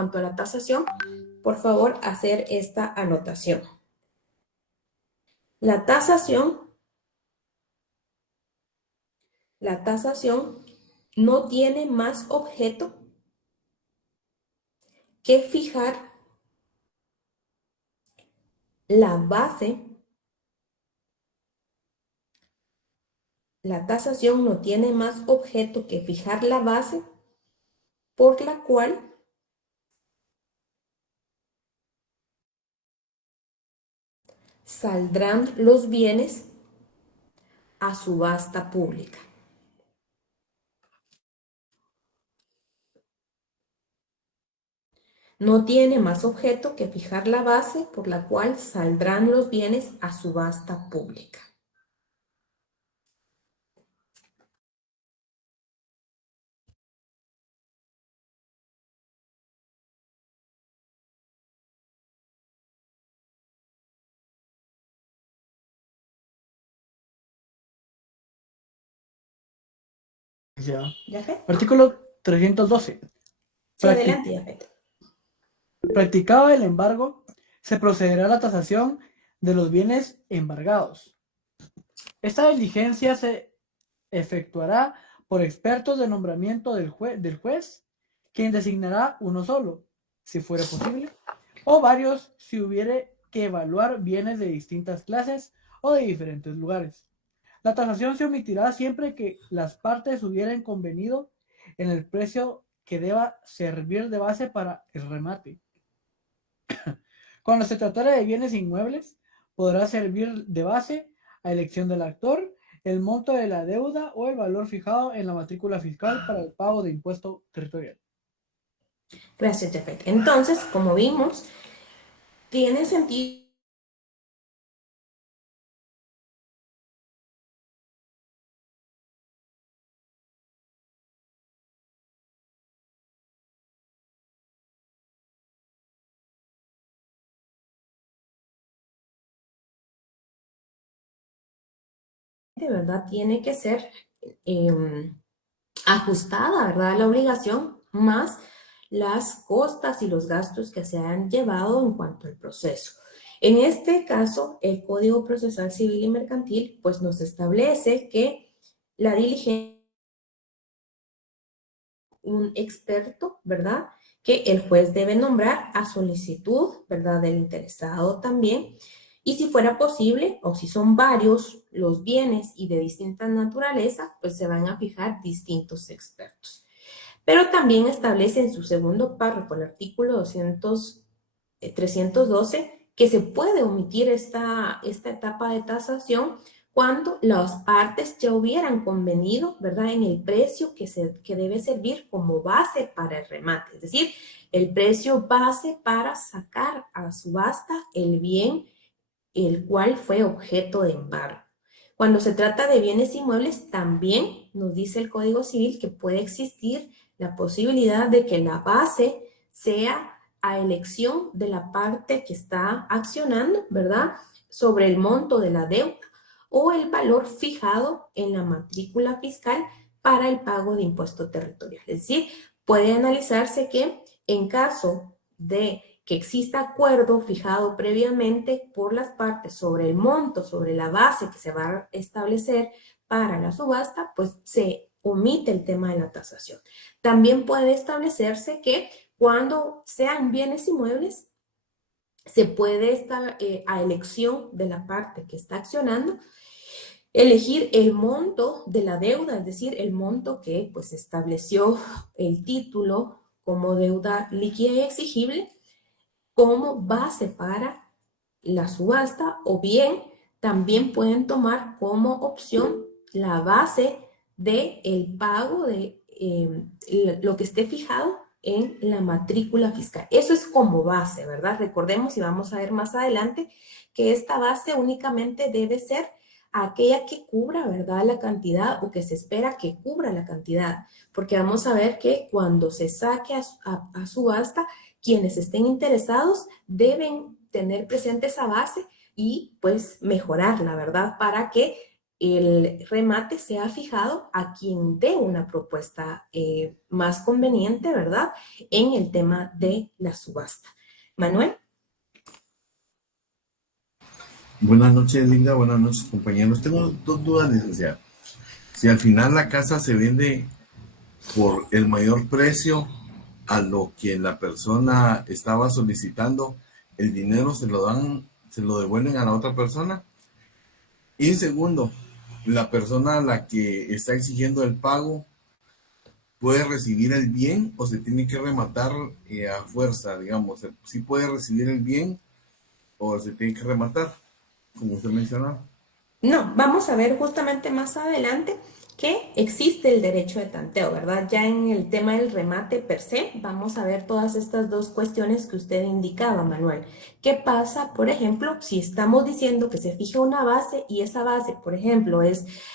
cuanto a la tasación, por favor, hacer esta anotación. La tasación no tiene más objeto que fijar la base. La tasación no tiene más objeto que fijar la base por la cual saldrán los bienes a subasta pública. No tiene más objeto que fijar la base por la cual saldrán los bienes a subasta pública. Ya. ¿Jafet? Artículo 312. Sí, adelante, Jafet. Practicado el embargo, se procederá a la tasación de los bienes embargados. Esta diligencia se efectuará por expertos de nombramiento del juez, quien designará uno solo, si fuera posible, o varios si hubiere que evaluar bienes de distintas clases o de diferentes lugares. La tasación se omitirá siempre que las partes hubieran convenido en el precio que deba servir de base para el remate. Cuando se tratara de bienes inmuebles, podrá servir de base, a elección del actor, el monto de la deuda o el valor fijado en la matrícula fiscal para el pago de impuesto territorial. Gracias, Jafet. Entonces, como vimos, tiene sentido ¿verdad? Tiene que ser ajustada, ¿verdad? La obligación más las costas y los gastos que se han llevado en cuanto al proceso. En este caso, el Código Procesal Civil y Mercantil pues nos establece que la diligencia un experto, ¿verdad? Que el juez debe nombrar a solicitud, ¿verdad? Del interesado también. Y si fuera posible, o si son varios los bienes y de distinta naturaleza, pues se van a fijar distintos expertos. Pero también establece en su segundo párrafo, el artículo 312, que se puede omitir esta etapa de tasación cuando las partes ya hubieran convenido, ¿verdad?, en el precio que debe servir como base para el remate. Es decir, el precio base para sacar a subasta el bien el cual fue objeto de embargo. Cuando se trata de bienes inmuebles, también nos dice el Código Civil que puede existir la posibilidad de que la base sea a elección de la parte que está accionando, ¿verdad?, sobre el monto de la deuda o el valor fijado en la matrícula fiscal para el pago de impuesto territorial. Es decir, puede analizarse que en caso de que exista acuerdo fijado previamente por las partes sobre el monto, sobre la base que se va a establecer para la subasta, pues se omite el tema de la tasación. También puede establecerse que cuando sean bienes inmuebles, se puede estar a elección de la parte que está accionando, elegir el monto de la deuda, es decir, el monto que pues estableció el título como deuda líquida y exigible, como base para la subasta, o bien también pueden tomar como opción la base del pago de lo que esté fijado en la matrícula fiscal. Eso es como base, ¿verdad? Recordemos, y vamos a ver más adelante, que esta base únicamente debe ser aquella que cubra, ¿verdad?, la cantidad, o que se espera que cubra la cantidad, porque vamos a ver que cuando se saque a subasta, quienes estén interesados deben tener presente esa base y pues mejorarla, ¿verdad? Para que el remate se ha fijado a quien dé una propuesta más conveniente, ¿verdad? En el tema de la subasta. Manuel. Buenas noches, Linda. Buenas noches, compañeros. Tengo dos dudas, licenciada. Si al final la casa se vende por el mayor precio a lo que la persona estaba solicitando, el dinero se lo devuelven a la otra persona. Y segundo, la persona a la que está exigiendo el pago puede recibir el bien o se tiene que rematar a fuerza, digamos. Si puede recibir el bien o se tiene que rematar, como usted mencionaba. No, vamos a ver justamente más adelante que existe el derecho de tanteo, ¿verdad? Ya en el tema del remate per se, vamos a ver todas estas dos cuestiones que usted indicaba, Manuel. ¿Qué pasa, por ejemplo, si estamos diciendo que se fija una base y esa base, por ejemplo,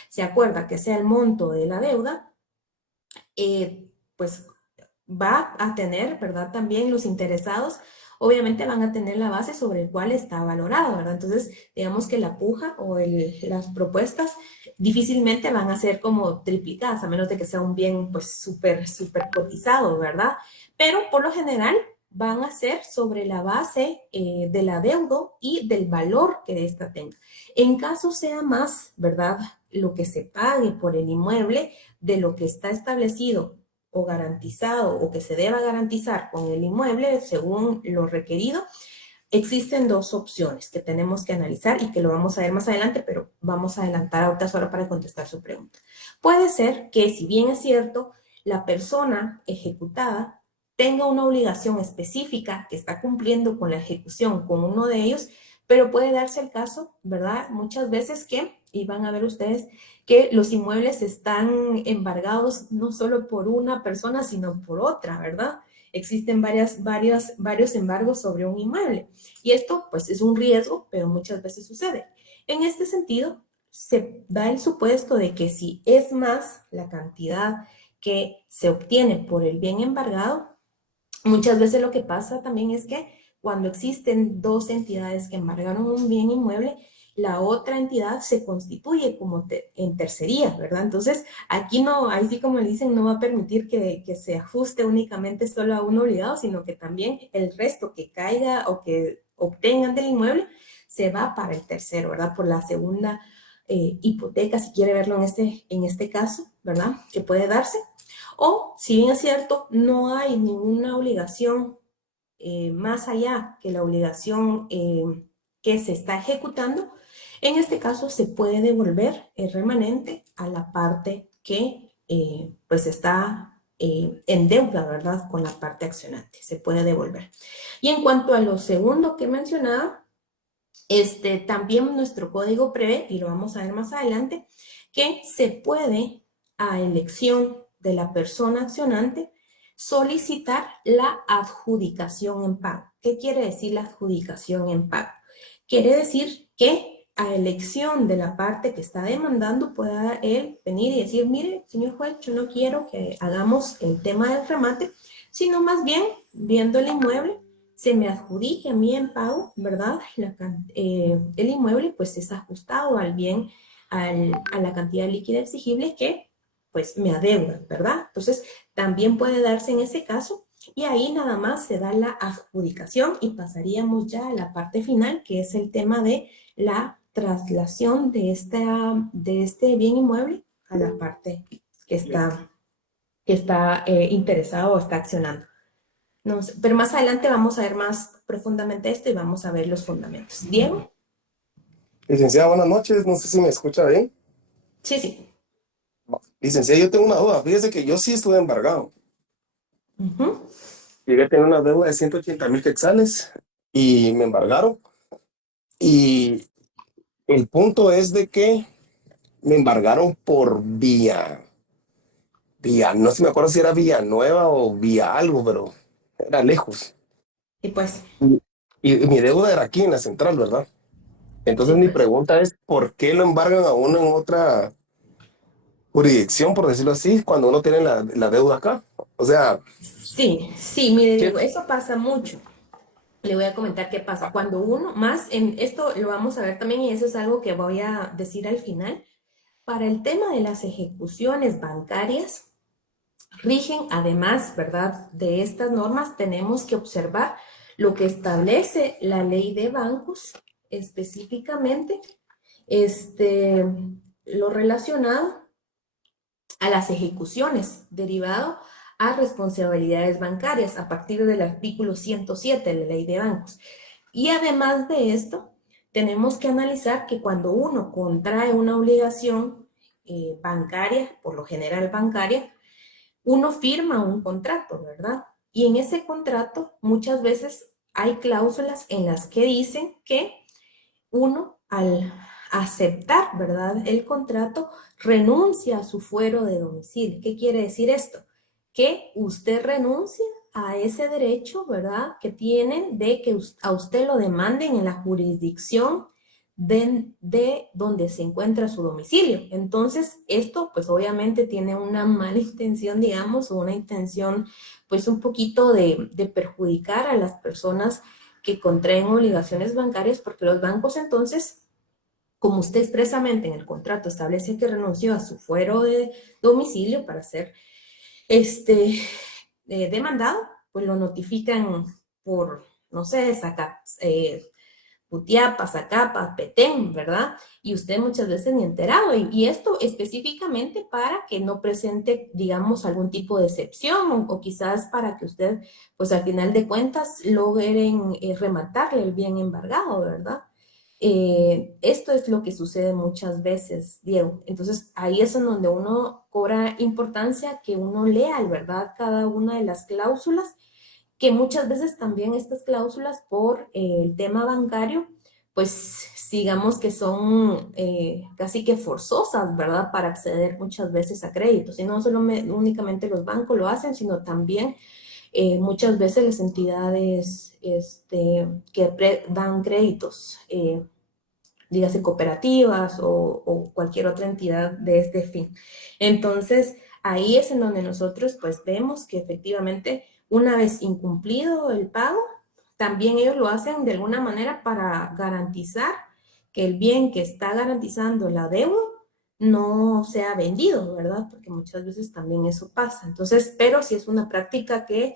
se acuerda que sea el monto de la deuda, pues va a tener, ¿verdad? También los interesados, obviamente van a tener la base sobre el cual está valorado, ¿verdad? Entonces, digamos que la puja o las propuestas difícilmente van a ser como triplicadas, a menos de que sea un bien, pues, súper cotizado, ¿verdad? Pero por lo general van a ser sobre la base del adeudo y del valor que ésta tenga. En caso sea más, ¿verdad? Lo que se pague por el inmueble de lo que está establecido o garantizado o que se deba garantizar con el inmueble según lo requerido, existen dos opciones que tenemos que analizar y que lo vamos a ver más adelante, pero vamos a adelantar ahorita solo para contestar su pregunta. Puede ser que, si bien es cierto, la persona ejecutada tenga una obligación específica que está cumpliendo con la ejecución con uno de ellos, pero puede darse el caso, ¿verdad? Muchas veces que, y van a ver ustedes, que los inmuebles están embargados no solo por una persona, sino por otra, ¿verdad? Existen varios embargos sobre un inmueble. Y esto, pues, es un riesgo, pero muchas veces sucede. En este sentido, se da el supuesto de que si es más la cantidad que se obtiene por el bien embargado, muchas veces lo que pasa también es que cuando existen dos entidades que embargaron un bien inmueble, la otra entidad se constituye como en tercería, ¿verdad? Entonces, aquí no, ahí sí como le dicen, no va a permitir que se ajuste únicamente solo a uno obligado, sino que también el resto que caiga o que obtengan del inmueble se va para el tercero, ¿verdad? Por la segunda hipoteca, si quiere verlo en este caso, ¿verdad? Que puede darse. O, si bien es cierto, no hay ninguna obligación más allá que la obligación que se está ejecutando, en este caso se puede devolver el remanente a la parte que pues está en deuda, ¿verdad? Con la parte accionante, se puede devolver. Y en cuanto a lo segundo que mencionaba, también nuestro código prevé, y lo vamos a ver más adelante, que se puede, a elección de la persona accionante, solicitar la adjudicación en pago. ¿Qué quiere decir la adjudicación en pago? Quiere decir que a elección de la parte que está demandando pueda él venir y decir, mire, señor juez, yo no quiero que hagamos el tema del remate, sino más bien, viendo el inmueble, se me adjudique a mí en pago, ¿verdad? El inmueble pues es ajustado al bien, a la cantidad líquida exigible que pues me adeudan, ¿verdad? Entonces también puede darse en ese caso y ahí nada más se da la adjudicación y pasaríamos ya a la parte final, que es el tema de la traslación de este bien inmueble a la parte que está interesado o está accionando. No sé, pero más adelante vamos a ver más profundamente esto y vamos a ver los fundamentos. Diego. Licenciada, buenas noches. No sé si me escucha bien. Sí, sí. Licenciada, yo tengo una duda. Fíjese que yo sí estuve embargado. Ujú. Llegué a tener una deuda de 180,000 quetzales y me embargaron. Y el punto es de que me embargaron por no sé, me acuerdo si era Villanueva o Vía algo, pero era lejos. Y pues, Y mi deuda era aquí en la central, ¿verdad? Entonces sí, mi pues. pregunta es, ¿por qué lo embargan a uno en otra jurisdicción, por decirlo así, cuando uno tiene la deuda acá? O sea, Sí, sí, mire, ¿qué? Diego, eso pasa mucho. Le voy a comentar qué pasa. Cuando uno, más en esto lo vamos a ver también, y eso es algo que voy a decir al final. Para el tema de las ejecuciones bancarias, rigen además, ¿verdad?, de estas normas, tenemos que observar lo que establece la ley de bancos, específicamente lo relacionado a las ejecuciones derivado a responsabilidades bancarias a partir del artículo 107 de la ley de bancos. Y además de esto, tenemos que analizar que cuando uno contrae una obligación bancaria, por lo general bancaria, uno firma un contrato, ¿verdad? Y en ese contrato muchas veces hay cláusulas en las que dicen que uno al aceptar, ¿verdad?, el contrato, renuncia a su fuero de domicilio. ¿Qué quiere decir esto? Que usted renuncia a ese derecho, ¿verdad?, que tienen de que a usted lo demanden en la jurisdicción de donde se encuentra su domicilio. Entonces, esto pues obviamente tiene una mala intención, digamos, o una intención pues un poquito de perjudicar a las personas que contraen obligaciones bancarias, porque los bancos entonces, como usted expresamente en el contrato establece que renunció a su fuero de domicilio para ser demandado, pues lo notifican por, no sé, Jutiapa, Zacapa, Petén, ¿verdad? Y usted muchas veces ni enterado. Y esto específicamente para que no presente, digamos, algún tipo de excepción o quizás para que usted, pues al final de cuentas, logren rematarle el bien embargado, ¿verdad? Esto es lo que sucede muchas veces, Diego. Entonces, ahí es en donde uno cobra importancia que uno lea, ¿verdad?, cada una de las cláusulas, que muchas veces también estas cláusulas por el tema bancario, pues digamos que son casi que forzosas, ¿verdad?, para acceder muchas veces a créditos. Y no solo únicamente los bancos lo hacen, sino también muchas veces las entidades que dan créditos, dígase cooperativas o cualquier otra entidad de este fin. Entonces, ahí es en donde nosotros pues vemos que efectivamente una vez incumplido el pago, también ellos lo hacen de alguna manera para garantizar que el bien que está garantizando la deuda no sea vendido, ¿verdad? Porque muchas veces también eso pasa. Entonces, pero sí es una práctica que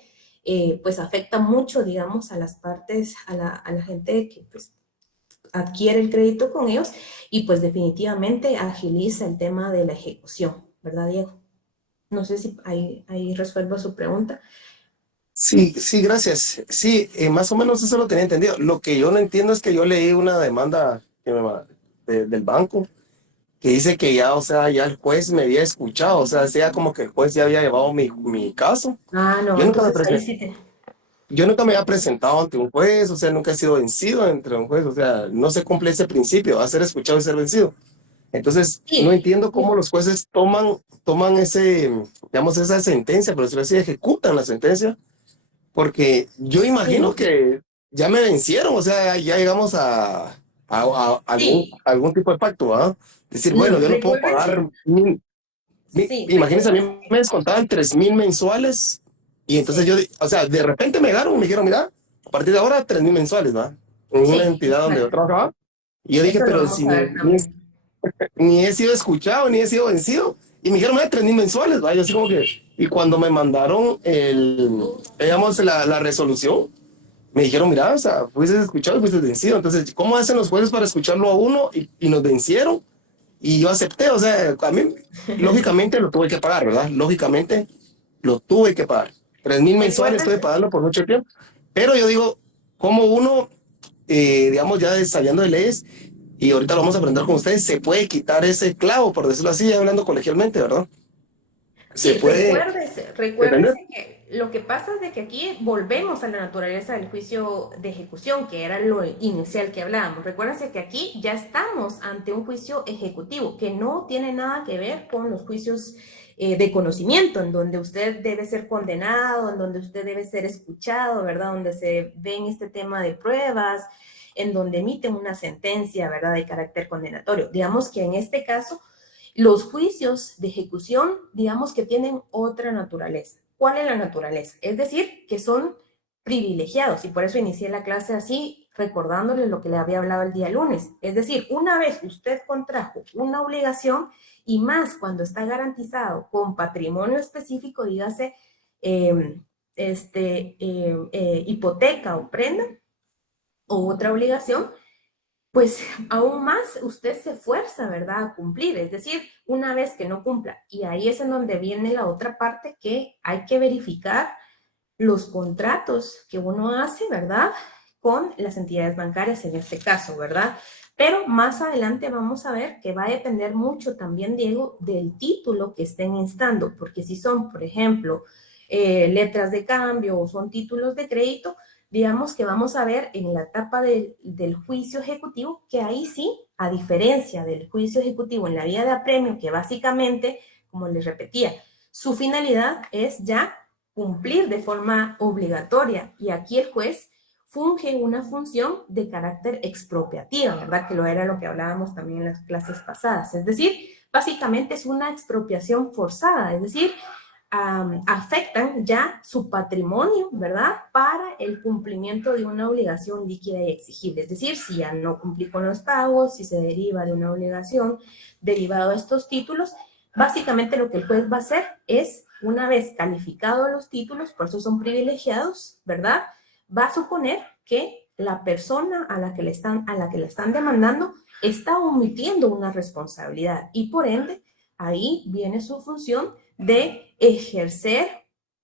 pues afecta mucho, digamos, a las partes, a la gente que pues adquiere el crédito con ellos y pues definitivamente agiliza el tema de la ejecución, ¿verdad, Diego? No sé si ahí resuelvo su pregunta. Sí, sí, gracias. Sí, más o menos eso lo tenía entendido. Lo que yo no entiendo es que yo leí una demanda del banco que dice que ya, o sea, ya el juez me había escuchado, o sea, sea como que el juez ya había llevado mi caso. Ah, no, Yo nunca me entonces ahí presenté. sí te... Yo nunca me había presentado ante un juez, o sea, nunca he sido vencido entre un juez, o sea, no se cumple ese principio, va a ser escuchado y ser vencido. Entonces, no Sí, entiendo cómo los jueces toman ese, digamos, esa sentencia, pero si ejecutan la sentencia, porque yo imagino sí, que ya me vencieron, o sea, ya llegamos a sí. algún tipo de pacto, ¿ah? Decir, bueno, yo no puedo Recuérdense, pagar, sí, imagínense, a mí recuérdense. me descontaban 3,000 mensuales y entonces yo, Sí, o sea, de repente me llegaron y me dijeron, mira, a partir de ahora 3,000 mensuales, ¿va? En una sí, entidad donde yo exacto. trabajaba. Y yo dije, Eso lo pero vamos si a ver también. ni he sido escuchado, ni he sido vencido. Y me dijeron, mira, 3,000 mensuales, ¿va? Yo así como que, y cuando me mandaron digamos, la resolución, me dijeron, mira, o sea, fuiste escuchado y fuiste vencido. Entonces, ¿cómo hacen los jueces para escucharlo a uno y nos vencieron? Y yo acepté, o sea, a mí, lógicamente lo tuve que pagar, ¿verdad? Lógicamente lo tuve que pagar. 3,000 mensuales estuve Recuérdense. pagando por mucho tiempo. Pero yo digo, como uno, digamos, ya sabiendo de leyes, y ahorita lo vamos a aprender con ustedes, se puede quitar ese clavo, por decirlo así, hablando colegialmente, ¿verdad? Se Sí, puede recuérdese defender. que lo que pasa es de que aquí volvemos a la naturaleza del juicio de ejecución, que era lo inicial que hablábamos. Recuérdense que aquí ya estamos ante un juicio ejecutivo, que no tiene nada que ver con los juicios de conocimiento, en donde usted debe ser condenado, en donde usted debe ser escuchado, ¿verdad? Donde se ven este tema de pruebas, en donde emiten una sentencia, ¿verdad?, de carácter condenatorio. Digamos que en este caso los juicios de ejecución, digamos que tienen otra naturaleza. ¿Cuál es la naturaleza? Es decir, que son privilegiados, y por eso inicié la clase así, recordándole lo que le había hablado el día lunes. Es decir, una vez usted contrajo una obligación, y más cuando está garantizado con patrimonio específico, dígase hipoteca o prenda o otra obligación, pues aún más usted se esfuerza, ¿verdad?, a cumplir. Es decir, una vez que no cumpla, y ahí es en donde viene la otra parte, que hay que verificar los contratos que uno hace, ¿verdad?, con las entidades bancarias en este caso, ¿verdad? Pero más adelante vamos a ver que va a depender mucho también, Diego, del título que estén instando, porque si son, por ejemplo, letras de cambio o son títulos de crédito, digamos que vamos a ver en la etapa del juicio ejecutivo que ahí sí, a diferencia del juicio ejecutivo en la vía de apremio, que básicamente, como les repetía, su finalidad es ya cumplir de forma obligatoria, y aquí el juez funge una función de carácter expropiativa, ¿verdad? Que lo era lo que hablábamos también en las clases pasadas. Es decir, básicamente es una expropiación forzada, es decir, afectan ya su patrimonio, ¿verdad?, para el cumplimiento de una obligación líquida y exigible. Es decir, si ya no cumplí con los pagos, si se deriva de una obligación derivado de estos títulos, básicamente lo que el juez va a hacer es, una vez calificados los títulos, por eso son privilegiados, ¿verdad?, va a suponer que la persona a la que le están demandando está omitiendo una responsabilidad, y por ende ahí viene su función de ejercer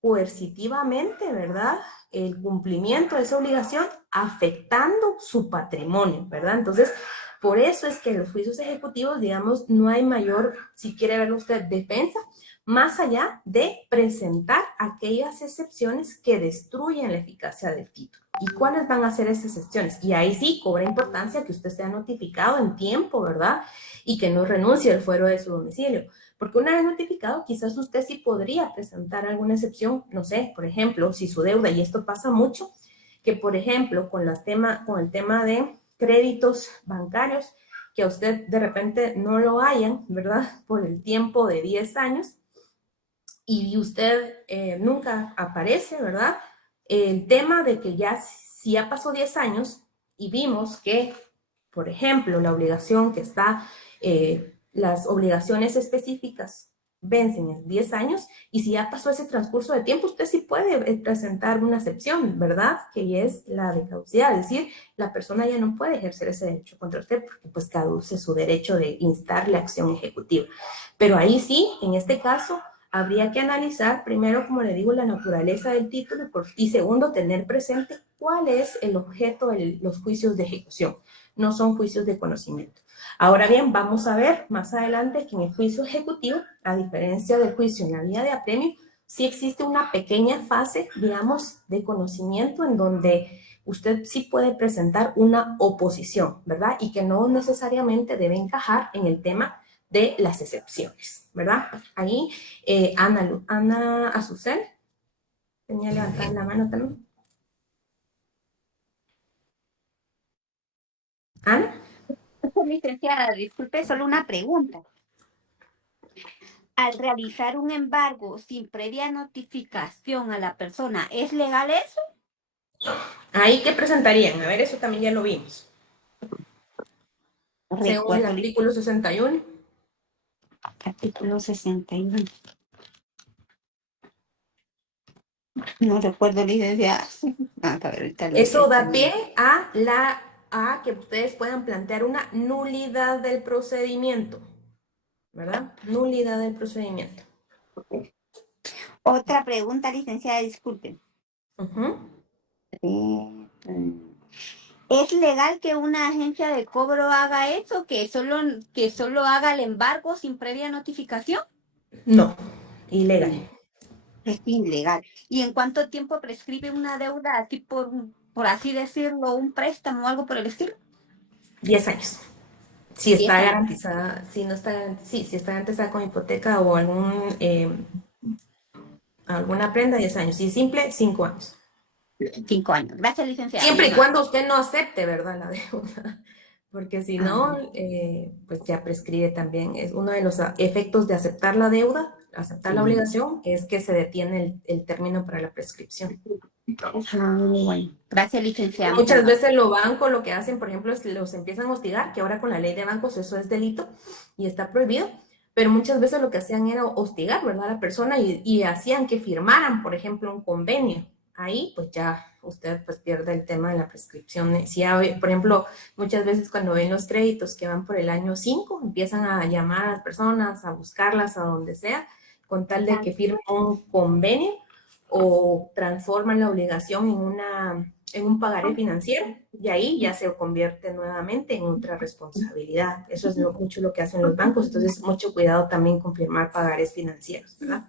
coercitivamente, ¿verdad?, el cumplimiento de esa obligación afectando su patrimonio, ¿verdad? Entonces, por eso es que en los juicios ejecutivos, digamos, no hay mayor, si quiere verlo usted, defensa, más allá de presentar aquellas excepciones que destruyen la eficacia del título. ¿Y cuáles van a ser esas excepciones? Y ahí sí cobra importancia que usted sea notificado en tiempo, ¿verdad? Y que no renuncie al fuero de su domicilio. Porque una vez notificado, quizás usted sí podría presentar alguna excepción, no sé, por ejemplo, si su deuda, y esto pasa mucho, que por ejemplo, con el tema de créditos bancarios, que a usted de repente no lo hayan, ¿verdad?, por el tiempo de 10 años, y usted nunca aparece, ¿verdad? El tema de que ya, si ya pasó 10 años y vimos que, por ejemplo, la obligación que está, las obligaciones específicas vencen en 10 años, y si ya pasó ese transcurso de tiempo, usted sí puede presentar una excepción, ¿verdad?, que es la de caducidad, es decir, la persona ya no puede ejercer ese derecho contra usted porque pues caduce su derecho de instar la acción ejecutiva. Pero ahí sí, en este caso, habría que analizar primero, como le digo, la naturaleza del título, y segundo, tener presente cuál es el objeto de los juicios de ejecución. No son juicios de conocimiento. Ahora bien, vamos a ver más adelante que en el juicio ejecutivo, a diferencia del juicio en la vía de apremio, sí existe una pequeña fase, digamos, de conocimiento en donde usted sí puede presentar una oposición, ¿verdad? Y que no necesariamente debe encajar en el tema de las excepciones, ¿verdad? Ahí, Ana Azucena tenía levantada la mano también. Ana. Licenciada, disculpe, solo una pregunta. Al realizar un embargo sin previa notificación a la persona, ¿es legal eso? Ahí, ¿qué presentarían? A ver, eso también ya lo vimos. Según el artículo 61. Artículo 61. No recuerdo, licenciada. Eso da pie a que ustedes puedan plantear una nulidad del procedimiento, ¿verdad? Nulidad del procedimiento. Otra pregunta, licenciada, disculpen. ¿Es legal que una agencia de cobro haga eso? ¿Que solo haga el embargo sin previa notificación? No, ilegal. Es ilegal. ¿Y en cuánto tiempo prescribe una deuda, así por así decirlo, un préstamo o algo por el estilo? 10 años. Si está garantizada, si no está, sí, si está garantizada con hipoteca o alguna prenda, 10 años. Si simple, 5 años. 5 años. Gracias, licenciada. Siempre y cuando usted no acepte, ¿verdad?, la deuda. Porque si no, pues ya prescribe también. Es uno de los efectos de aceptar la deuda, aceptar la obligación, es que se detiene el término para la prescripción. Ah, bueno. Gracias, licenciada. Muchas Muchas gracias. veces los bancos lo que hacen, por ejemplo, es los empiezan a hostigar, que ahora con la ley de bancos eso es delito y está prohibido, pero muchas veces lo que hacían era hostigar, ¿verdad? A la persona y hacían que firmaran, por ejemplo, un convenio. Ahí pues ya usted pues pierde el tema de la prescripción. Si por ejemplo, muchas veces cuando ven los créditos que van por el año 5 empiezan a llamar a las personas, a buscarlas a donde sea, con tal de que firmen un convenio o transforman la obligación en un pagaré financiero y ahí ya se convierte nuevamente en otra responsabilidad. Eso es mucho lo que hacen los bancos, entonces mucho cuidado también con firmar pagarés financieros, ¿verdad?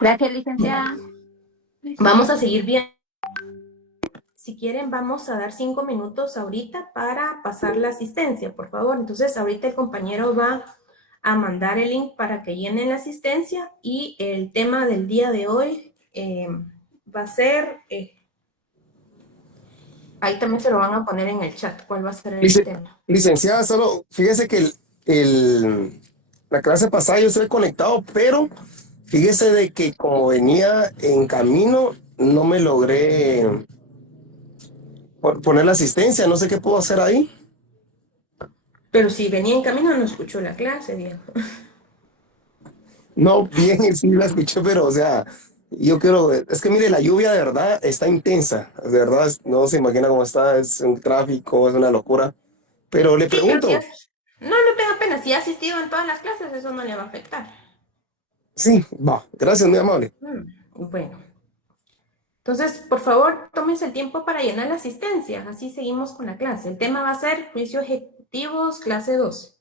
Gracias, licenciada. Vamos a seguir bien. Si quieren, vamos a dar 5 minutos ahorita para pasar la asistencia, por favor. Entonces, ahorita el compañero va a mandar el link para que llenen la asistencia y el tema del día de hoy va a ser ahí también se lo van a poner en el chat. ¿Cuál va a ser el Lic- tema? Licenciada, solo fíjese que la clase pasada yo estoy conectado, pero fíjese de que como venía en camino, no me logré poner la asistencia, no sé qué puedo hacer ahí. Pero si venía en camino no escuchó la clase, viejo. No, bien, sí la escuché, pero o sea, yo quiero, es que mire, la lluvia de verdad está intensa, de verdad, no se imagina cómo está, es un tráfico, es una locura. Pero le Sí, pero si pregunto, no tenga pena. Si ha asistido en todas las clases, eso no le va a afectar. sí, va, gracias, muy amable. Bueno, entonces, por favor, tómense el tiempo para llenar la asistencia. Así seguimos con la clase. El tema va a ser juicio ejecutivos, clase 2.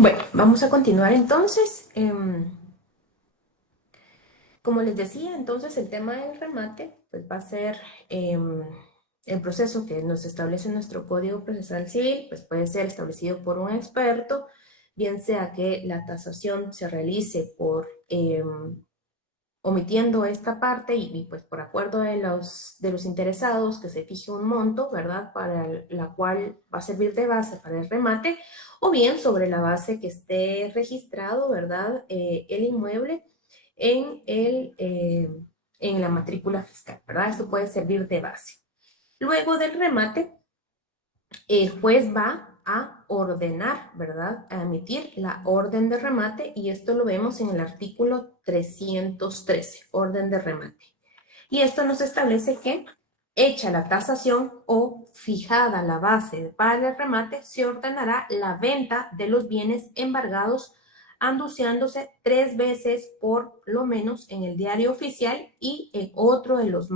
Bueno, vamos a continuar entonces. Como les decía, entonces el tema del remate pues va a ser el proceso que nos establece nuestro Código Procesal Civil, pues puede ser establecido por un experto, bien sea que la tasación se realice por omitiendo esta parte y pues por acuerdo de los interesados que se fije un monto, ¿verdad? Para la cual va a servir de base para el remate, o bien sobre la base que esté registrado, ¿verdad? El inmueble en la matrícula fiscal, ¿verdad? Eso puede servir de base. Luego del remate, el juez va a ordenar, ¿verdad? A emitir la orden de remate y esto lo vemos en el artículo 313, orden de remate. Y esto nos establece que hecha la tasación o fijada la base para el remate, se ordenará la venta de los bienes embargados anunciándose 3 veces por lo menos en el diario oficial y en otro de los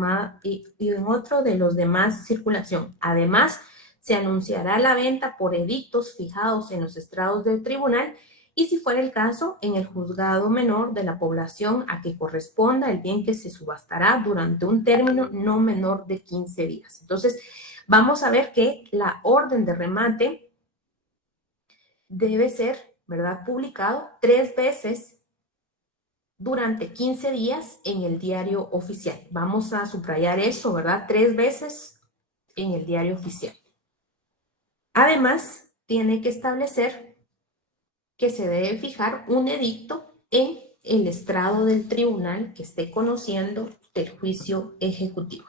demás circulación. Además, se anunciará la venta por edictos fijados en los estrados del tribunal y, si fuera el caso, en el juzgado menor de la población a que corresponda el bien que se subastará durante un término no menor de 15 días. Entonces, vamos a ver que la orden de remate debe ser, ¿verdad?, publicado 3 veces durante 15 días en el diario oficial. Vamos a subrayar eso, ¿verdad? 3 veces en el diario oficial. Además, tiene que establecer que se debe fijar un edicto en el estrado del tribunal que esté conociendo del juicio ejecutivo.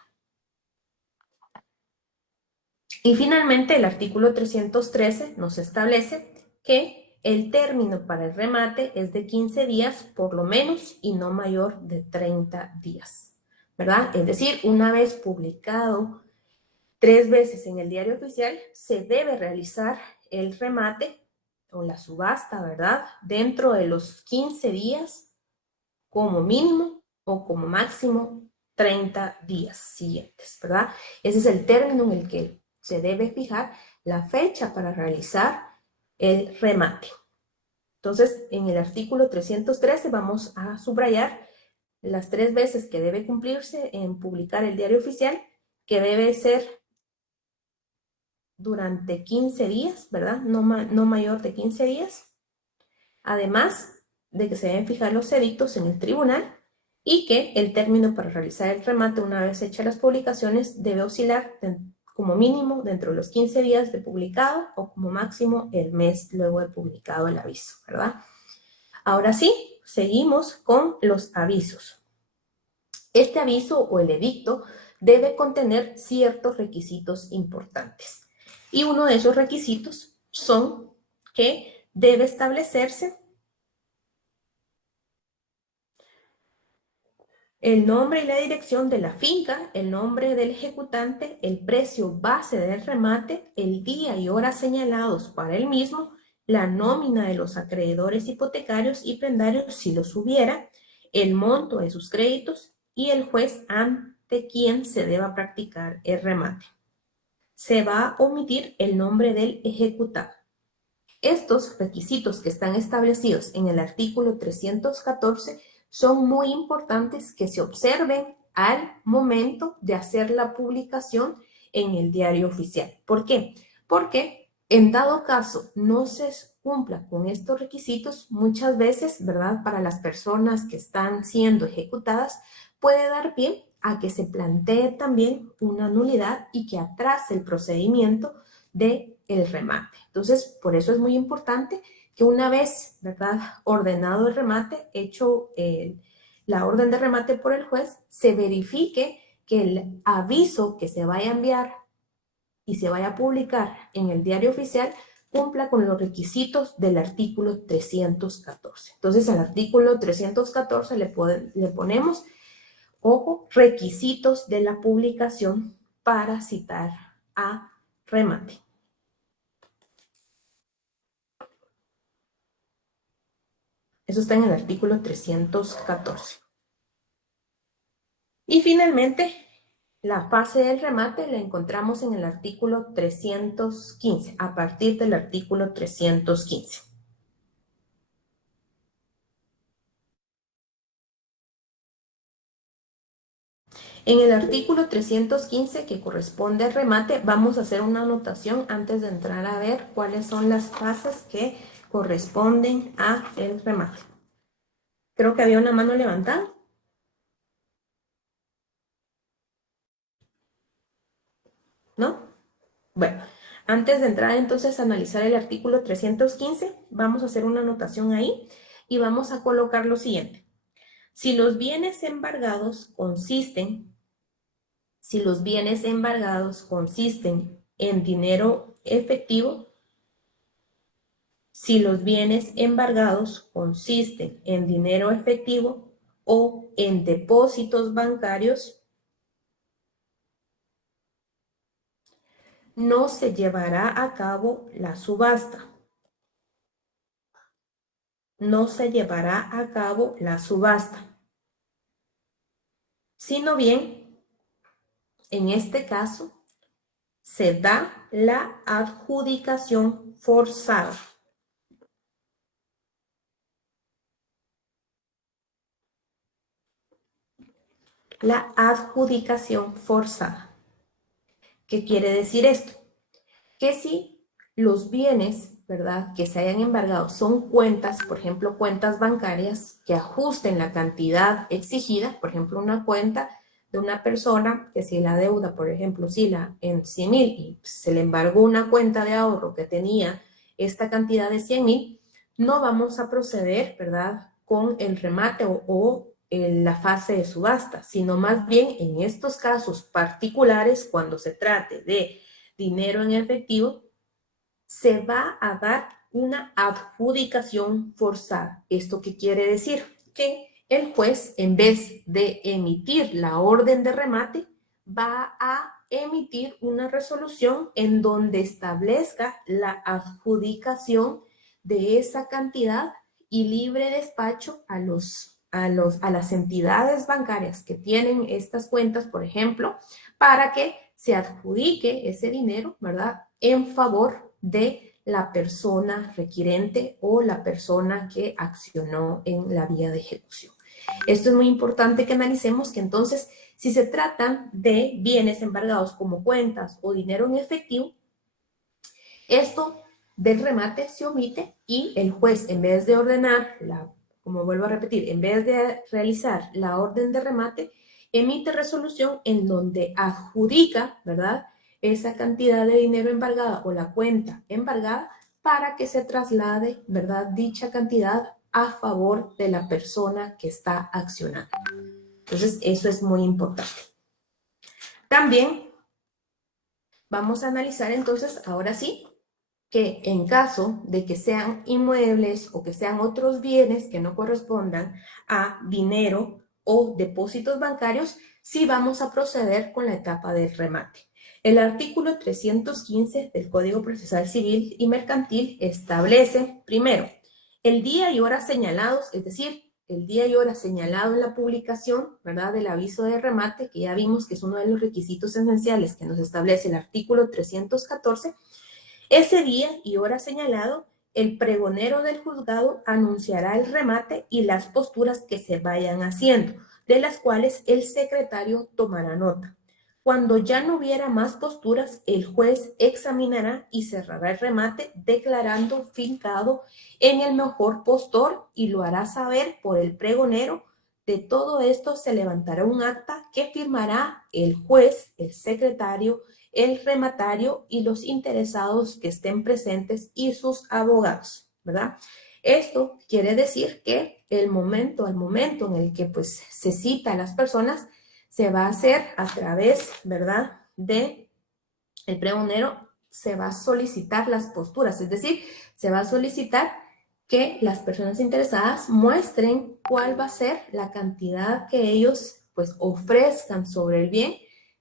Y finalmente, el artículo 313 nos establece que el término para el remate es de 15 días por lo menos y no mayor de 30 días, ¿verdad? Es decir, una vez publicado 3 veces en el diario oficial, se debe realizar el remate o la subasta, ¿verdad? Dentro de los 15 días como mínimo o como máximo 30 días siguientes, ¿verdad? Ese es el término en el que se debe fijar la fecha para realizar el remate. Entonces, en el artículo 313 vamos a subrayar las 3 veces que debe cumplirse en publicar el diario oficial, que debe ser durante 15 días, ¿verdad? No mayor de 15 días. Además de que se deben fijar los edictos en el tribunal y que el término para realizar el remate una vez hechas las publicaciones debe oscilar como mínimo dentro de los 15 días de publicado o como máximo el mes luego de publicado el aviso, ¿verdad? Ahora sí, seguimos con los avisos. Este aviso o el edicto debe contener ciertos requisitos importantes. Y uno de esos requisitos son que debe establecerse el nombre y la dirección de la finca, el nombre del ejecutante, el precio base del remate, el día y hora señalados para el mismo, la nómina de los acreedores hipotecarios y prendarios si los hubiera, el monto de sus créditos y el juez ante quien se deba practicar el remate. Se va a omitir el nombre del ejecutado. Estos requisitos que están establecidos en el artículo 314 son muy importantes que se observen al momento de hacer la publicación en el diario oficial. ¿Por qué? Porque en dado caso no se cumpla con estos requisitos, muchas veces, ¿verdad?, para las personas que están siendo ejecutadas, puede dar pie a que se plantee también una nulidad y que atrase el procedimiento de el remate. Entonces, por eso es muy importante que una vez, ¿verdad?, ordenado el remate, hecho la orden de remate por el juez, se verifique que el aviso que se vaya a enviar y se vaya a publicar en el diario oficial cumpla con los requisitos del artículo 314. Entonces, al artículo 314 le ponemos, ojo, requisitos de la publicación para citar a remate. Eso está en el artículo 314. Y finalmente, la fase del remate la encontramos en el artículo 315, a partir del artículo 315. En el artículo 315 que corresponde al remate, vamos a hacer una anotación antes de entrar a ver cuáles son las fases que corresponden a el remate. Creo que había una mano levantada. ¿No? Bueno, antes de entrar entonces a analizar el artículo 315, vamos a hacer una anotación ahí y vamos a colocar lo siguiente. Si los bienes embargados consisten en dinero efectivo, si los bienes embargados consisten en dinero efectivo o en depósitos bancarios, no se llevará a cabo la subasta. No se llevará a cabo la subasta, sino bien, en este caso, se da la adjudicación forzada. La adjudicación forzada. ¿Qué quiere decir esto? Que si los bienes, ¿verdad?, que se hayan embargado son cuentas, por ejemplo, cuentas bancarias que ajusten la cantidad exigida, por ejemplo, una cuenta de una persona que si la deuda, por ejemplo, oscila en 100,000 y se le embargó una cuenta de ahorro que tenía esta cantidad de 100,000, no vamos a proceder, ¿verdad?, con el remate o en la fase de subasta, sino más bien en estos casos particulares, cuando se trate de dinero en efectivo, se va a dar una adjudicación forzada. ¿Esto qué quiere decir? Que el juez, en vez de emitir la orden de remate, va a emitir una resolución en donde establezca la adjudicación de esa cantidad y libre despacho a las entidades bancarias que tienen estas cuentas, por ejemplo, para que se adjudique ese dinero, ¿verdad?, en favor de la persona requirente o la persona que accionó en la vía de ejecución. Esto es muy importante que analicemos que entonces, si se tratan de bienes embargados como cuentas o dinero en efectivo, esto del remate se omite y el juez, en vez de ordenar, como vuelvo a repetir, en vez de realizar la orden de remate, emite resolución en donde adjudica, ¿verdad?, esa cantidad de dinero embargada o la cuenta embargada para que se traslade, ¿verdad?, dicha cantidad a favor de la persona que está accionando. Entonces, eso es muy importante. También vamos a analizar entonces, ahora sí, que en caso de que sean inmuebles o que sean otros bienes que no correspondan a dinero o depósitos bancarios, sí vamos a proceder con la etapa del remate. El artículo 315 del Código Procesal Civil y Mercantil establece, primero, el día y hora señalados, es decir, el día y hora señalado en la publicación, ¿verdad?, del aviso de remate, que ya vimos que es uno de los requisitos esenciales que nos establece el artículo 314, ese día y hora señalado, el pregonero del juzgado anunciará el remate y las posturas que se vayan haciendo, de las cuales el secretario tomará nota. Cuando ya no hubiera más posturas, el juez examinará y cerrará el remate declarando fincado en el mejor postor y lo hará saber por el pregonero. De todo esto se levantará un acta que firmará el juez, el secretario, el rematario y los interesados que estén presentes y sus abogados, ¿verdad? Esto quiere decir que al momento en el que pues se cita a las personas, se va a hacer a través, ¿verdad?, de el pregonero, se va a solicitar las posturas, es decir, se va a solicitar que las personas interesadas muestren cuál va a ser la cantidad que ellos pues ofrezcan sobre el bien,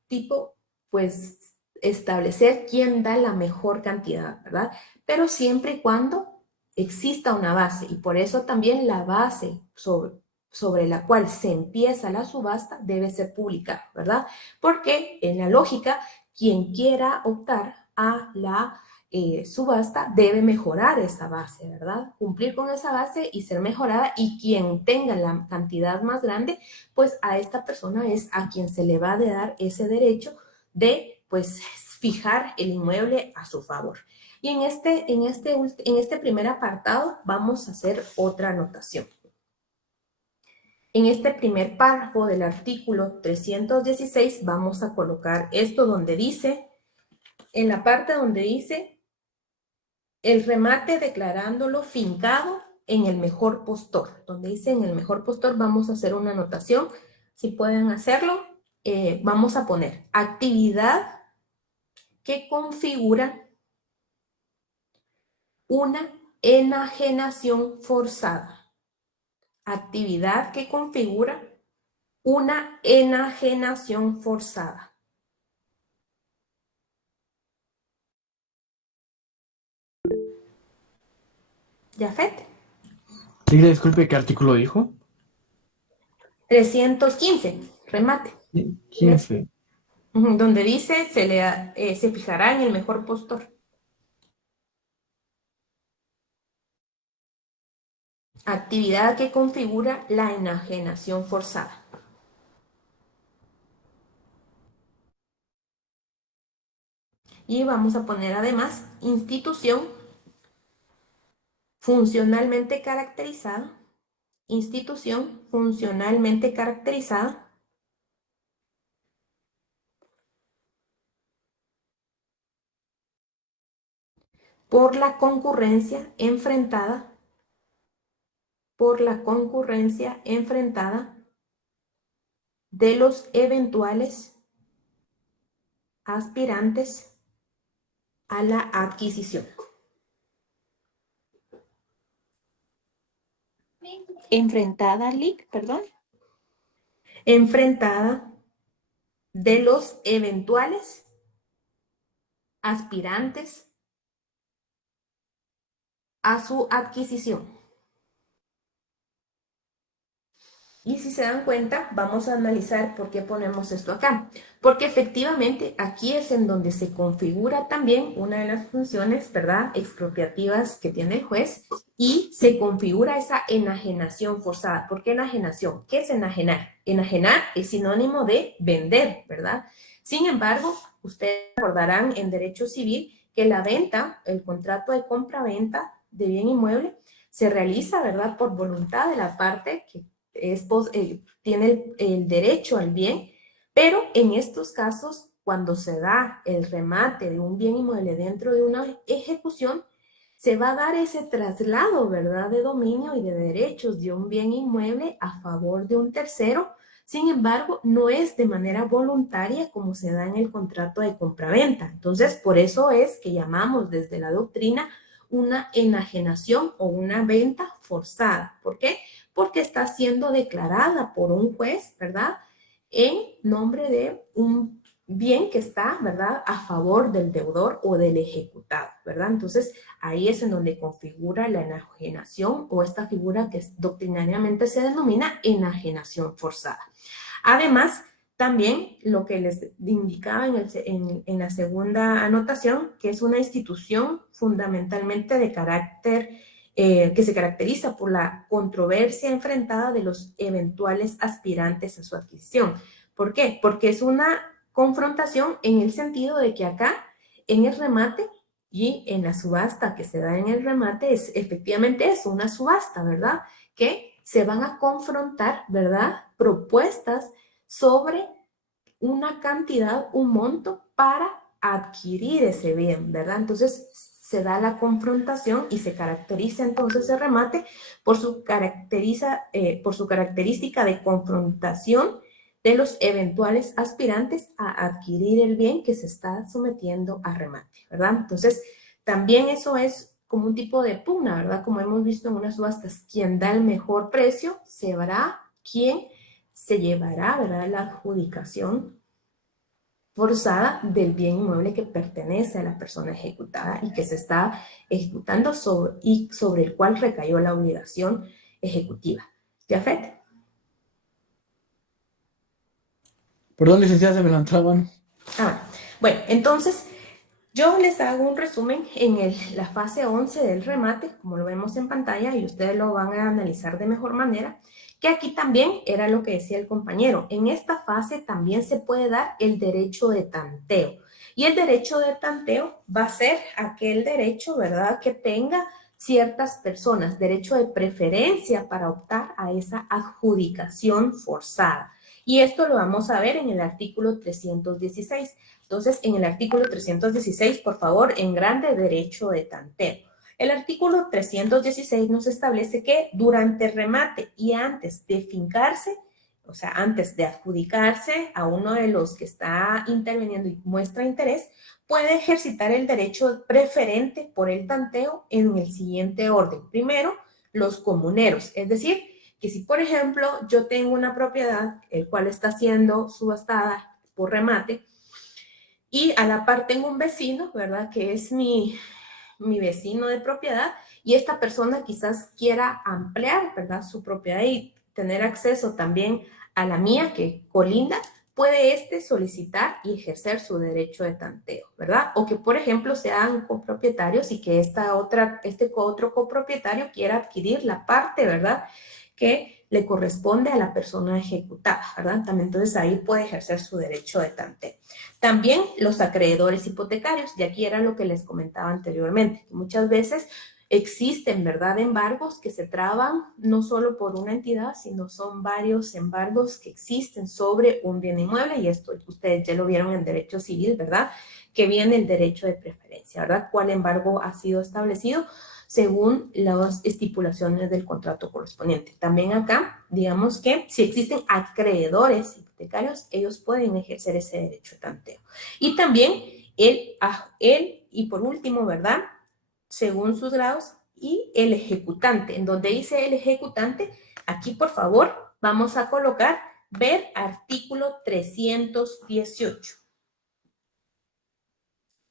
tipo pues establecer quién da la mejor cantidad, ¿verdad? Pero siempre y cuando exista una base, y por eso también la base sobre la cual se empieza la subasta debe ser publicada, ¿verdad? Porque en la lógica, quien quiera optar a la subasta debe mejorar esa base, ¿verdad? Cumplir con esa base y ser mejorada, y quien tenga la cantidad más grande, pues a esta persona es a quien se le va a dar ese derecho de, pues, fijar el inmueble a su favor. Y en este primer apartado vamos a hacer otra anotación. En este primer párrafo del artículo 316 vamos a colocar esto donde dice, en la parte donde dice, el remate declarándolo fincado en el mejor postor. Donde dice en el mejor postor vamos a hacer una anotación. Si pueden hacerlo, vamos a poner actividad que configura una enajenación forzada. Actividad que configura una enajenación forzada. ¿Jafet? Lidia, disculpe, ¿qué artículo dijo? 315, remate. 15. Donde dice se fijará en el mejor postor. Actividad que configura la enajenación forzada. Y vamos a poner además institución funcionalmente caracterizada. Institución funcionalmente caracterizada por la concurrencia enfrentada de los eventuales aspirantes a la adquisición. Enfrentada, Lick, perdón. Enfrentada de los eventuales aspirantes a su adquisición. Y si se dan cuenta, vamos a analizar por qué ponemos esto acá. Porque efectivamente aquí es en donde se configura también una de las funciones, ¿verdad?, expropiativas que tiene el juez, y se configura esa enajenación forzada. ¿Por qué enajenación? ¿Qué es enajenar? Enajenar es sinónimo de vender, ¿verdad? Sin embargo, ustedes recordarán en derecho civil que la venta, el contrato de compra-venta de bien inmueble, se realiza, ¿verdad?, por voluntad de la parte que tiene el derecho al bien, pero en estos casos, cuando se da el remate de un bien inmueble dentro de una ejecución, se va a dar ese traslado, ¿verdad?, de dominio y de derechos de un bien inmueble a favor de un tercero. Sin embargo, no es de manera voluntaria como se da en el contrato de compraventa. Entonces, por eso es que llamamos desde la doctrina una enajenación o una venta forzada. ¿Por qué? Porque está siendo declarada por un juez, ¿verdad?, en nombre de un bien que está, ¿verdad?, a favor del deudor o del ejecutado, ¿verdad? Entonces, ahí es en donde configura la enajenación, o esta figura que doctrinariamente se denomina enajenación forzada. Además, también lo que les indicaba en la segunda anotación, que es una institución fundamentalmente de carácter que se caracteriza por la controversia enfrentada de los eventuales aspirantes a su adquisición. ¿Por qué? Porque es una confrontación en el sentido de que acá, en el remate y en la subasta que se da en el remate, efectivamente es una subasta, ¿verdad?, que se van a confrontar, ¿verdad?, propuestas sobre una cantidad, un monto para adquirir ese bien, ¿verdad? Entonces se da la confrontación y se caracteriza entonces el remate por su característica de confrontación de los eventuales aspirantes a adquirir el bien que se está sometiendo a remate, ¿verdad? Entonces, también eso es como un tipo de pugna, ¿verdad? Como hemos visto en unas subastas, quien da el mejor precio se verá quien se llevará, ¿verdad?, la adjudicación forzada del bien inmueble que pertenece a la persona ejecutada y que se está ejecutando sobre el cual recayó la obligación ejecutiva. ¿Jafet? Perdón, licenciada, se me levantó la mano. Bueno, entonces, Yo les hago un resumen en la fase 11 del remate, como lo vemos en pantalla, y ustedes lo van a analizar de mejor manera, que aquí también era lo que decía el compañero. En esta fase también se puede dar el derecho de tanteo. Y el derecho de tanteo va a ser aquel derecho, ¿verdad?, que tenga ciertas personas, derecho de preferencia para optar a esa adjudicación forzada. Y esto lo vamos a ver en el artículo 316. Entonces, en el artículo 316, por favor, en grande, derecho de tanteo. El artículo 316 nos establece que durante el remate y antes de fincarse, o sea, antes de adjudicarse a uno de los que está interviniendo y muestra interés, puede ejercitar el derecho preferente por el tanteo en el siguiente orden. Primero, los comuneros, es decir, que si, por ejemplo, yo tengo una propiedad, el cual está siendo subastada por remate, y a la par tengo un vecino, ¿verdad? Que es mi vecino de propiedad, y esta persona quizás quiera ampliar, ¿verdad?, su propiedad y tener acceso también a la mía que colinda, puede solicitar y ejercer su derecho de tanteo, ¿verdad? O que, por ejemplo, sean copropietarios y que este otro copropietario quiera adquirir la parte, ¿verdad?, que le corresponde a la persona ejecutada, ¿verdad? También entonces ahí puede ejercer su derecho de tanteo. También los acreedores hipotecarios, y aquí era lo que les comentaba anteriormente, que muchas veces existen, ¿verdad?, embargos que se traban no solo por una entidad, sino son varios embargos que existen sobre un bien inmueble, y esto ustedes ya lo vieron en derecho civil, ¿verdad?, que viene el derecho de preferencia, ¿verdad? ¿Cuál embargo ha sido establecido? Según las estipulaciones del contrato correspondiente. También acá, digamos que si existen acreedores hipotecarios, ellos pueden ejercer ese derecho de tanteo. Y también y por último, ¿verdad?, según sus grados, y el ejecutante. En donde dice el ejecutante, aquí por favor vamos a colocar ver artículo 318.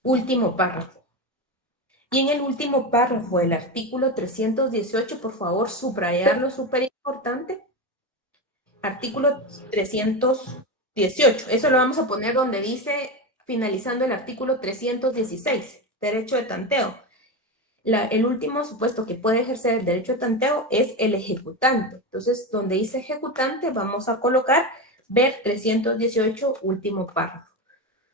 Último párrafo. Y en el último párrafo del artículo 318, por favor, subrayarlo, súper importante. Artículo 318. Eso lo vamos a poner donde dice, finalizando el artículo 316, derecho de tanteo. El último supuesto que puede ejercer el derecho de tanteo es el ejecutante. Entonces, donde dice ejecutante, vamos a colocar ver 318, último párrafo.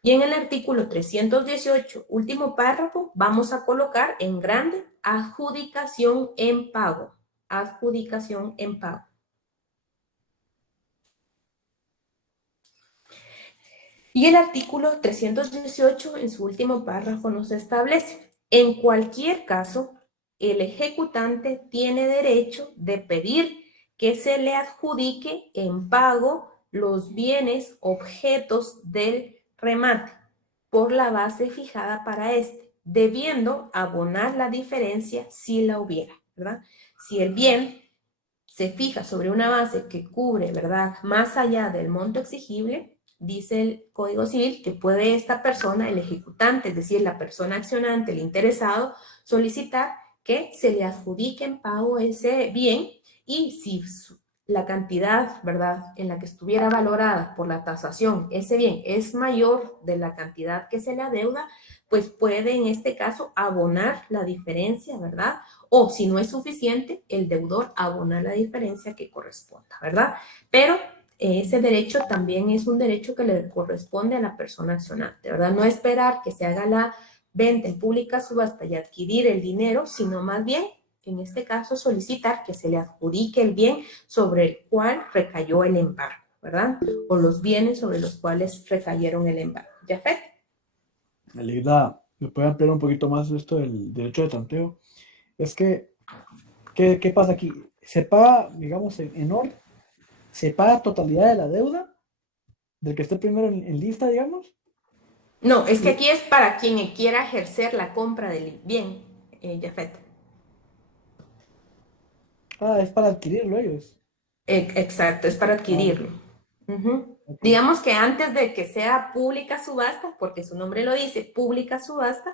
Y en el artículo 318, último párrafo, vamos a colocar en grande adjudicación en pago. Adjudicación en pago. Y el artículo 318, en su último párrafo, nos establece: en cualquier caso, el ejecutante tiene derecho de pedir que se le adjudique en pago los bienes objetos del remate por la base fijada para este, debiendo abonar la diferencia si la hubiera, ¿verdad? Si el bien se fija sobre una base que cubre, ¿verdad?, más allá del monto exigible, dice el Código Civil que puede esta persona, el ejecutante, es decir, la persona accionante, el interesado, solicitar que se le adjudique en pago ese bien, y si la cantidad, ¿verdad?, en la que estuviera valorada por la tasación ese bien es mayor de la cantidad que se le adeuda, pues puede en este caso abonar la diferencia, ¿verdad? O si no es suficiente, el deudor abona la diferencia que corresponda, ¿verdad? Pero ese derecho también es un derecho que le corresponde a la persona accionante, ¿verdad? No esperar que se haga la venta en pública subasta y adquirir el dinero, sino más bien, en este caso, solicitar que se le adjudique el bien sobre el cual recayó el embargo, ¿verdad? O los bienes sobre los cuales recayeron el embargo. ¿Jafet? Leida, ¿me puede ampliar un poquito más esto del derecho de tanteo? Es que, ¿qué pasa aquí? Se paga, digamos, en orden, se paga totalidad de la deuda del que esté primero en lista, digamos. No, es que Y, aquí es para quien quiera ejercer la compra del bien, Jafet. es para adquirirlo ellos. Exacto, es para Ah, adquirirlo. Ujú. ok. Digamos que antes de que sea pública subasta, porque su nombre lo dice, pública subasta,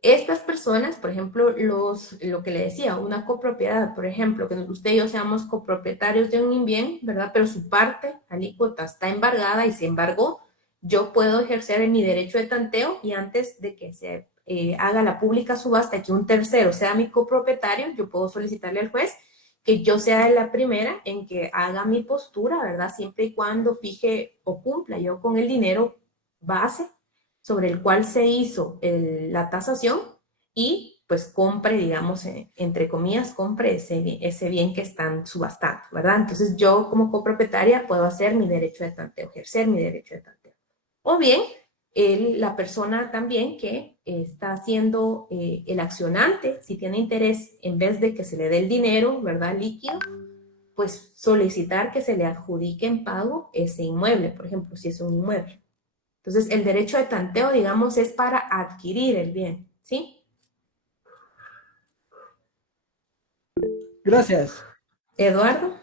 estas personas, por ejemplo, lo que le decía, una copropiedad, por ejemplo, que usted y yo seamos copropietarios de un bien, ¿verdad? Pero su parte alícuota está embargada y se embargó, yo puedo ejercer mi derecho de tanteo y antes de que se haga la pública subasta, que un tercero sea mi copropietario, yo puedo solicitarle al juez que yo sea la primera en que haga mi postura, ¿verdad? Siempre y cuando fije o cumpla yo con el dinero base sobre el cual se hizo la tasación y pues compre, digamos, entre comillas, compre ese bien que están subastando, ¿verdad? Entonces yo como copropietaria puedo hacer mi derecho de tanteo, ejercer mi derecho de tanteo. O bien, la persona también que está haciendo el accionante, si tiene interés, en vez de que se le dé el dinero, ¿verdad? Líquido, pues solicitar que se le adjudique en pago ese inmueble, por ejemplo, si es un inmueble. Entonces, el derecho de tanteo, digamos, es para adquirir el bien, ¿sí? Gracias. Eduardo.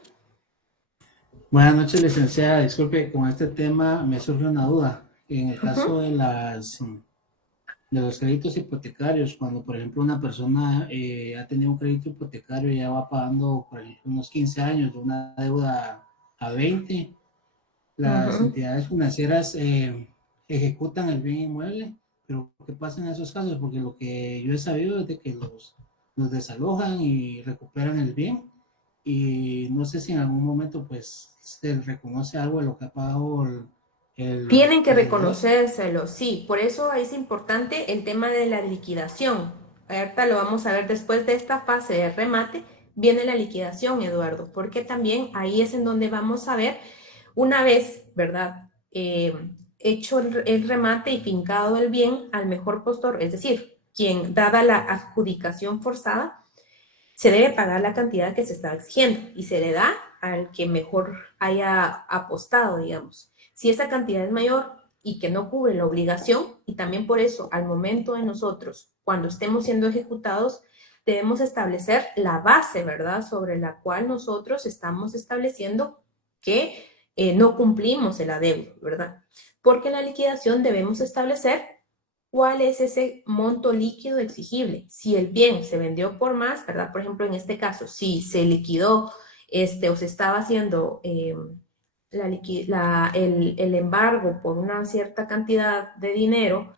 Buenas noches, licenciada. Disculpe, con este tema me surge una duda. En el caso Uh-huh. de los créditos hipotecarios, cuando por ejemplo una persona ha tenido un crédito hipotecario y ya va pagando por ejemplo unos 15 años de una deuda a 20, las Uh-huh. entidades financieras ejecutan el bien inmueble, pero ¿qué pasa en esos casos? Porque lo que yo he sabido es de que los desalojan y recuperan el bien, y no sé si en algún momento pues se reconoce algo de lo que ha pagado Tienen que el deudor. reconocérselo, sí. Por eso es importante el tema de la liquidación. Ahorita lo vamos a ver después de esta fase de remate, viene la liquidación, Eduardo, porque también ahí es en donde vamos a ver, una vez, ¿verdad? Hecho el remate y fincado el bien al mejor postor, es decir, quien, dada la adjudicación forzada, se debe pagar la cantidad que se está exigiendo y se le da al que mejor haya apostado, digamos. Si esa cantidad es mayor y que no cubre la obligación, y también por eso al momento de nosotros, cuando estemos siendo ejecutados, debemos establecer la base, ¿verdad? Sobre la cual nosotros estamos estableciendo que no cumplimos el adeudo, ¿verdad? Porque en la liquidación debemos establecer cuál es ese monto líquido exigible. Si el bien se vendió por más, ¿verdad? Por ejemplo, en este caso, si se liquidó o se estaba haciendo el embargo por una cierta cantidad de dinero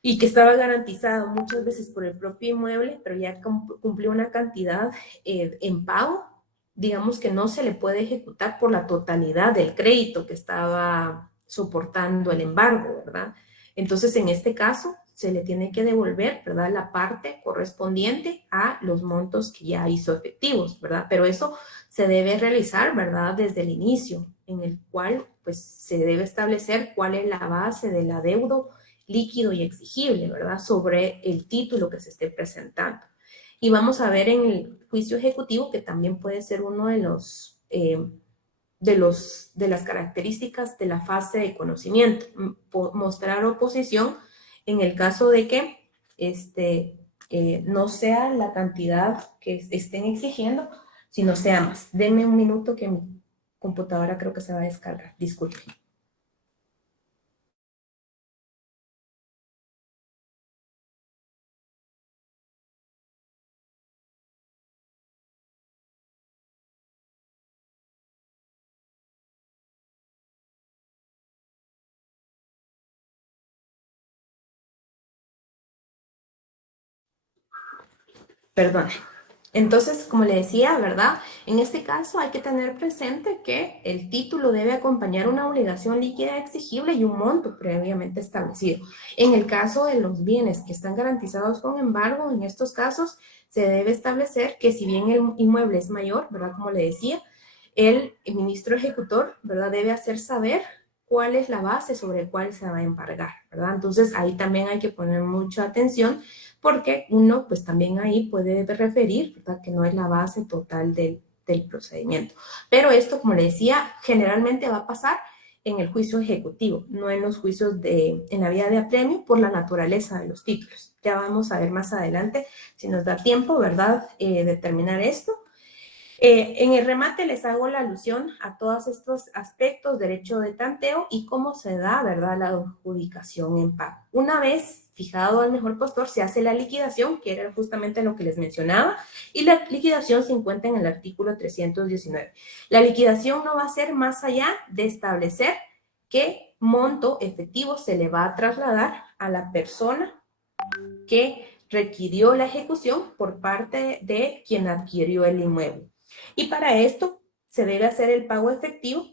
y que estaba garantizado muchas veces por el propio inmueble, pero ya cumplió una cantidad en pago, digamos que no se le puede ejecutar por la totalidad del crédito que estaba soportando el embargo, ¿verdad? Entonces, en este caso, se le tiene que devolver, ¿verdad? La parte correspondiente a los montos que ya hizo efectivos, ¿verdad? Pero eso se debe realizar, ¿verdad? Desde el inicio, en el cual, pues, se debe establecer cuál es la base del adeudo líquido y exigible, ¿verdad? Sobre el título que se esté presentando. Y vamos a ver en el juicio ejecutivo que también puede ser uno de las características de la fase de conocimiento, mostrar oposición en el caso de que no sea la cantidad que estén exigiendo, sino sea más. Denme un minuto que mi computadora creo que se va a descargar. Disculpen. Perdón. Entonces, como le decía, ¿verdad? En este caso hay que tener presente que el título debe acompañar una obligación líquida exigible y un monto previamente establecido. En el caso de los bienes que están garantizados con embargo, en estos casos se debe establecer que si bien el inmueble es mayor, ¿verdad? Como le decía, el ministro ejecutor, ¿verdad? Debe hacer saber cuál es la base sobre la cual se va a embargar, ¿verdad? Entonces, ahí también hay que poner mucha atención porque uno pues también ahí puede referir, ¿verdad? Que no es la base total del procedimiento. Pero esto, como le decía, generalmente va a pasar en el juicio ejecutivo, no en los juicios en la vía de apremio por la naturaleza de los títulos. Ya vamos a ver más adelante si nos da tiempo, ¿verdad? Determinar esto. En el remate les hago la alusión a todos estos aspectos, derecho de tanteo y cómo se da, ¿verdad?, la adjudicación en pago. Una vez fijado al mejor postor, se hace la liquidación, que era justamente lo que les mencionaba, y la liquidación se encuentra en el artículo 319. La liquidación no va a ser más allá de establecer que monto efectivo se le va a trasladar a la persona que requirió la ejecución por parte de quien adquirió el inmueble. Y para esto se debe hacer el pago efectivo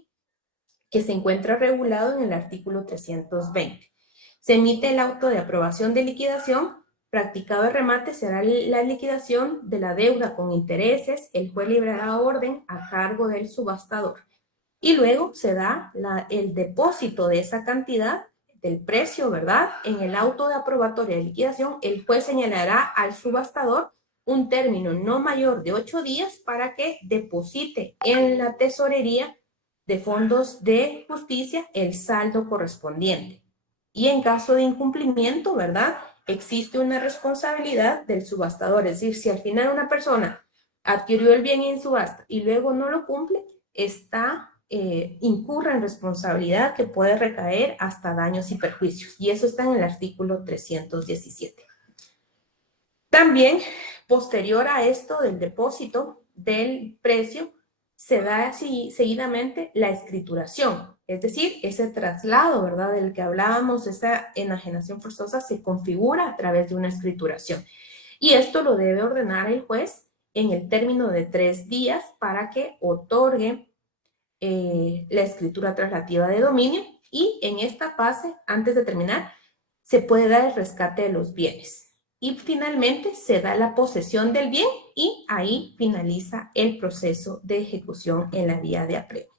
que se encuentra regulado en el artículo 320. Se emite el auto de aprobación de liquidación. Practicado el remate, será la liquidación de la deuda con intereses. El juez librará orden a cargo del subastador. Y luego se da el depósito de esa cantidad, del precio, ¿verdad? En el auto de aprobatoria de liquidación, el juez señalará al subastador un término no mayor de 8 días para que deposite en la tesorería de fondos de justicia el saldo correspondiente. Y en caso de incumplimiento, ¿verdad? Existe una responsabilidad del subastador. Es decir, si al final una persona adquirió el bien en subasta y luego no lo cumple, incurre en responsabilidad que puede recaer hasta daños y perjuicios. Y eso está en el artículo 317. También, posterior a esto del depósito del precio, se da así seguidamente la escrituración, es decir, ese traslado, ¿verdad?, del que hablábamos, esa enajenación forzosa se configura a través de una escrituración. Y esto lo debe ordenar el juez en el término de 3 días para que otorgue la escritura traslativa de dominio, y en esta fase, antes de terminar, se puede dar el rescate de los bienes. Y finalmente se da la posesión del bien y ahí finaliza el proceso de ejecución en la vía de apremio.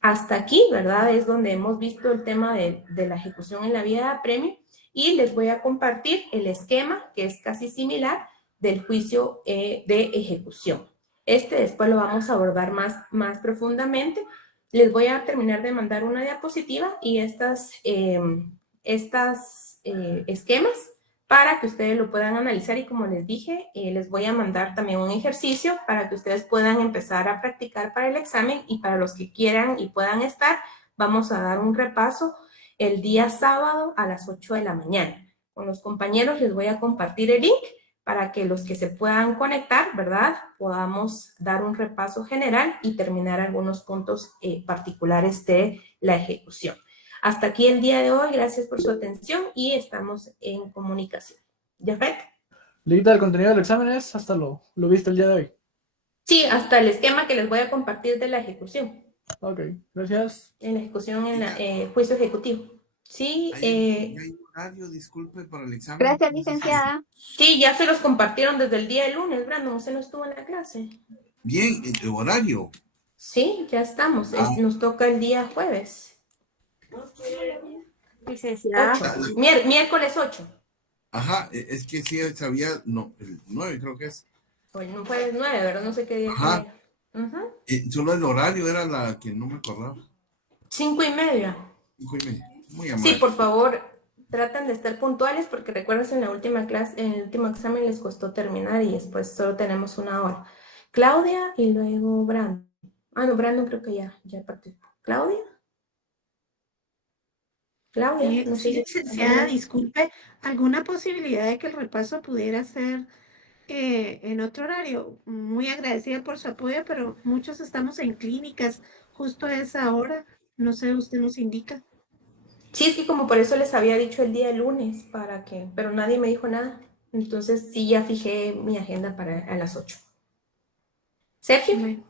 Hasta aquí, ¿verdad? Es donde hemos visto el tema de la ejecución en la vía de apremio, y les voy a compartir el esquema que es casi similar del juicio de ejecución. Después lo vamos a abordar más profundamente. Les voy a terminar de mandar una diapositiva y estas esquemas para que ustedes lo puedan analizar, y como les dije, les voy a mandar también un ejercicio para que ustedes puedan empezar a practicar para el examen, y para los que quieran y puedan estar, vamos a dar un repaso el día sábado a las 8 de la mañana. Con los compañeros les voy a compartir el link para que los que se puedan conectar, ¿verdad?, podamos dar un repaso general y terminar algunos puntos particulares de la ejecución. Hasta aquí el día de hoy, gracias por su atención y estamos en comunicación. ¿Jafet? Linda, el contenido del examen es hasta lo viste el día de hoy. Sí, hasta el esquema que les voy a compartir de la ejecución. Ok, gracias. En la ejecución en el juicio ejecutivo. Sí, ¿Hay horario, disculpe, para el examen? Gracias, licenciada. Sí, ya se los compartieron desde el día de lunes, Brandon, usted no estuvo en la clase. Bien, el horario. Sí, ya estamos. Nos toca el día jueves. Licenciada. 8. Miércoles 8. Ajá, es que sí sabía, no, el 9 creo que es. O el jueves 9, ¿verdad? No sé qué día. Ajá. Uh-huh. Solo el horario era la que no me acordaba. 5:30. 5:30. Muy amable. Sí, por favor, traten de estar puntuales, porque recuerden, en la última clase, en el último examen les costó terminar y después solo tenemos 1 hora. Claudia y luego Brandon. No, Brandon creo que ya participó. ¿Claudia? Claudia, no Sí, sé. licenciada, disculpe, ¿alguna posibilidad de que el repaso pudiera ser en otro horario? Muy agradecida por su apoyo, pero muchos estamos en clínicas justo a esa hora. No sé, usted nos indica. Sí, es que como por eso les había dicho el día lunes, pero nadie me dijo nada. Entonces sí, ya fijé mi agenda para a las 8. Sergio. Bueno,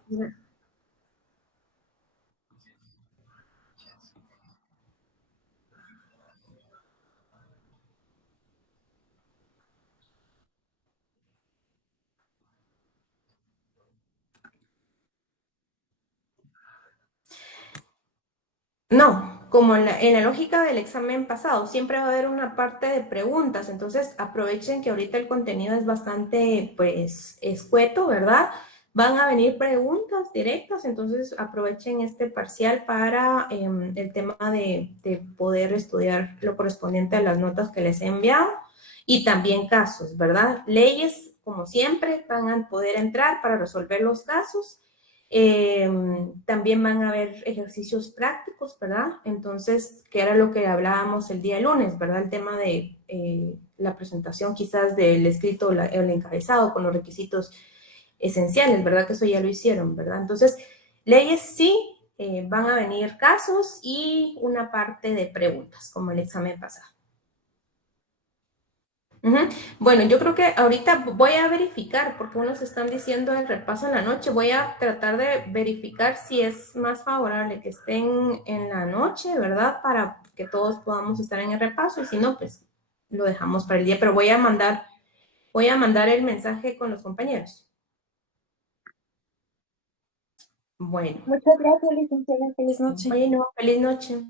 No, como en la lógica del examen pasado, siempre va a haber una parte de preguntas, entonces aprovechen que ahorita el contenido es bastante, pues, escueto, ¿verdad? Van a venir preguntas directas, entonces aprovechen este parcial para el tema de poder estudiar lo correspondiente a las notas que les he enviado, y también casos, ¿verdad? Leyes, como siempre, van a poder entrar para resolver los casos. También van a haber ejercicios prácticos, ¿verdad? Entonces, que era lo que hablábamos el día lunes, ¿verdad? El tema de la presentación quizás del escrito, el encabezado con los requisitos esenciales, ¿verdad? Que eso ya lo hicieron, ¿verdad? Entonces, leyes sí, van a venir casos y una parte de preguntas, como el examen pasado. Bueno, yo creo que ahorita voy a verificar, porque unos están diciendo el repaso en la noche. Voy a tratar de verificar si es más favorable que estén en la noche, ¿verdad? Para que todos podamos estar en el repaso, y si no, pues lo dejamos para el día. Pero voy a mandar el mensaje con los compañeros. Bueno. Muchas gracias, licenciada. Feliz noche. Bueno, feliz noche.